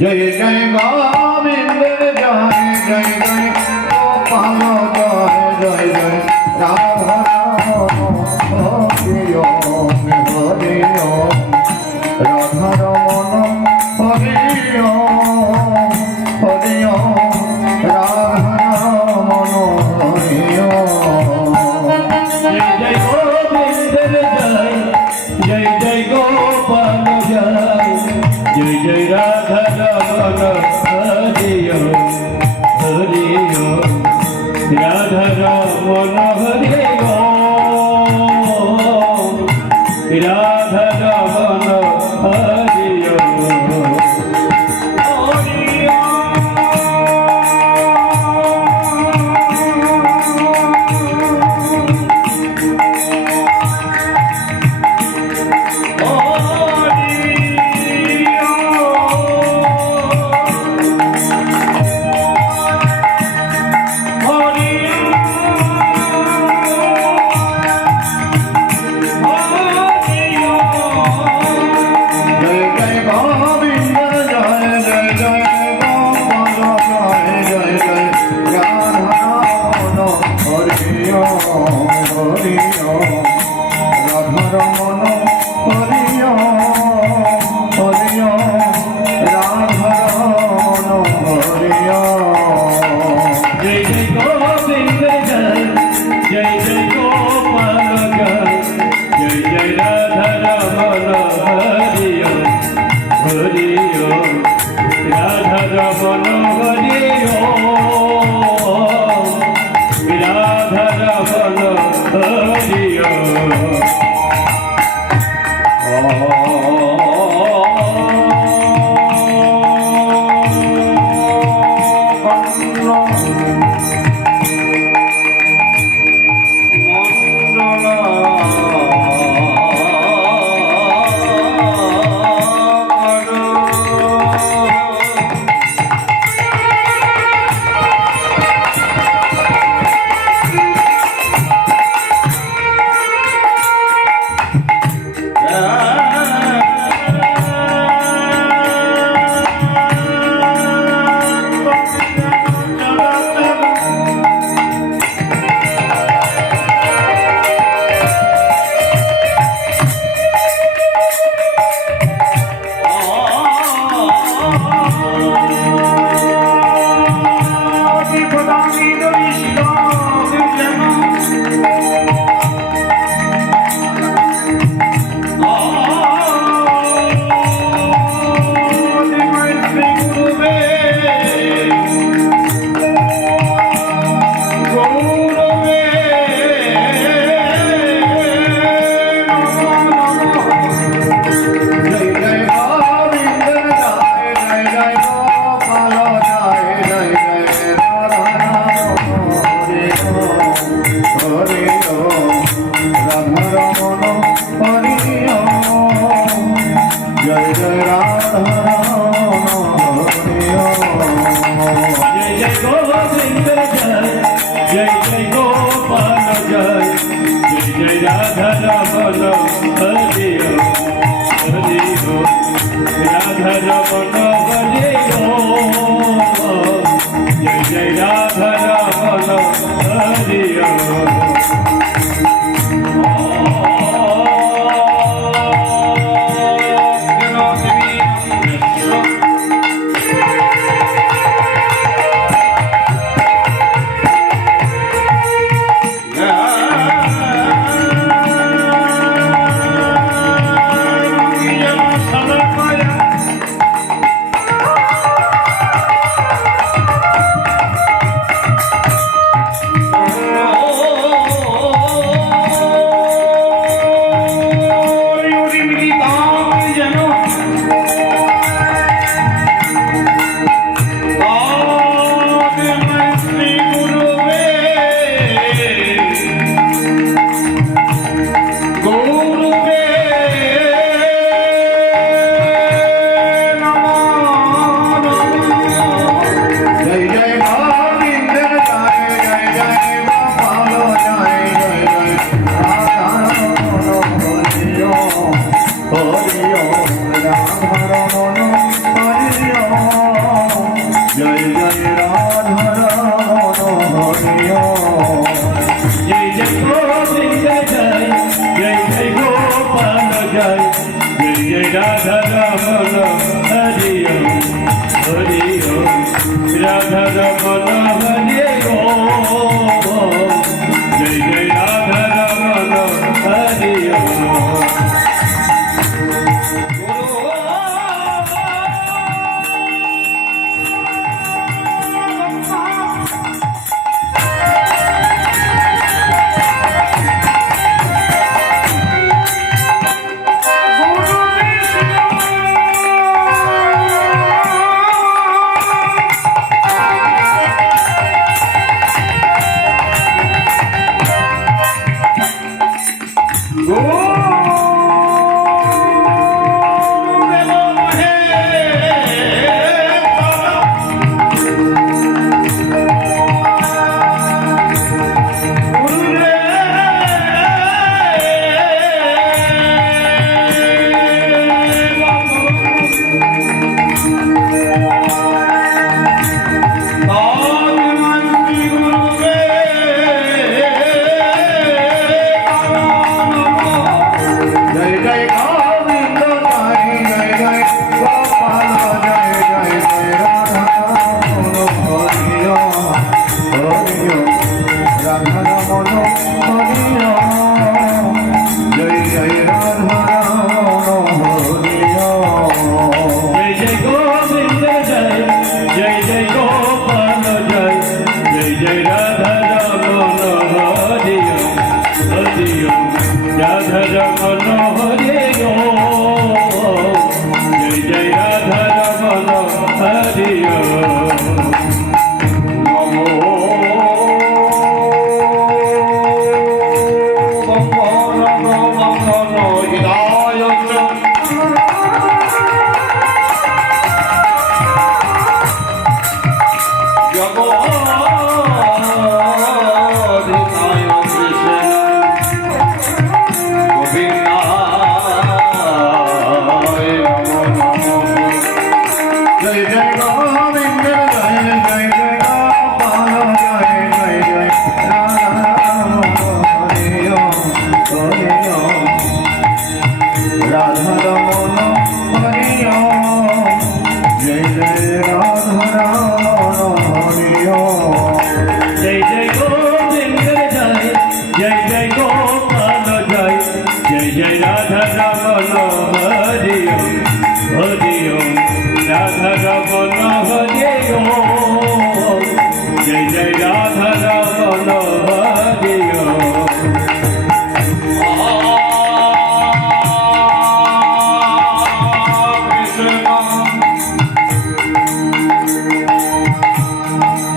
জয় জয় গোবিন্দ জয় জয় জয় গোপাল জয় জয় জয় রাধা হরি ওম হরি ওম রাধা রমণ হরি ওম হরি ওম রাধা রমণ হরি ওম জয় জয় গোবিন্দ জয় জয় জয় গোপাল জয় জয় জয় রাধা রমণ হরি ওম হরি ওম রাধা রমণ হরি ওম রাধা রমণ হরি ওম হরি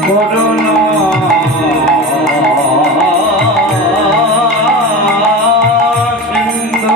করুণা সিন্ধু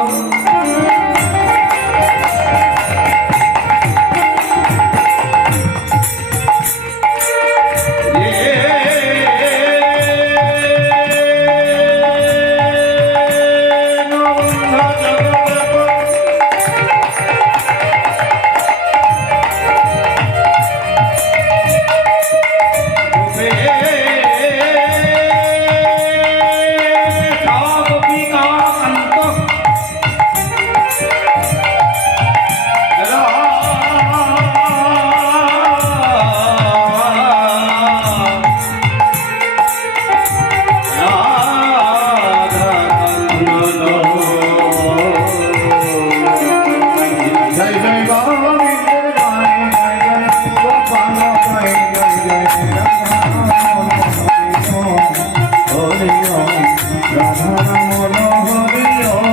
জয় জয় গোবিন্দের জয় জয় জয় গোপাল জয় জয় জয় রাধা হরি ওম রাধা রমন হরি ওম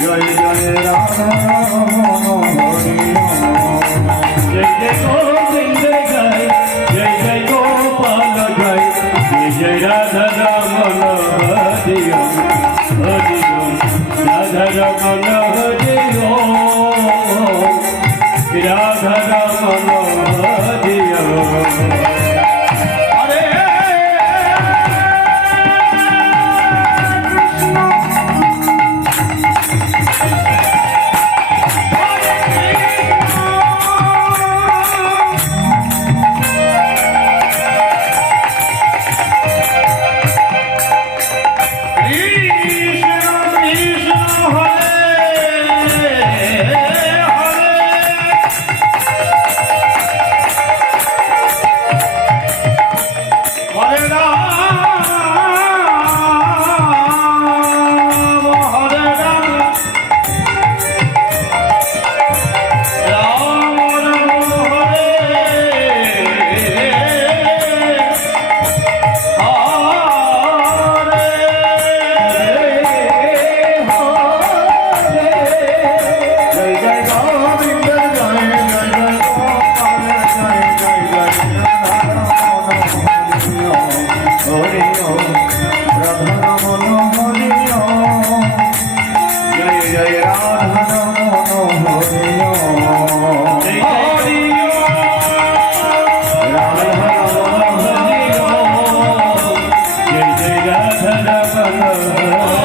জয় জয় রাধা রমন হরি ওম জয় জয় গোবিন্দ জয় জয় জয় গোপাল জয় জয় জয় রাধা রমন হরি ওম হরি ওম রাধা রমন হরি ওম রাধা রমন হরি ওম জয় জয় গোবিন্দের জয় জয় জয় গোপাল জয় জয় জয় রাধা রমন হরি ওম রাধা রমন হরি ওম জয় জয় রাধা রমন হরি ওম হরি রাধা রমন হরি ওম জয় জয় রাধা রমন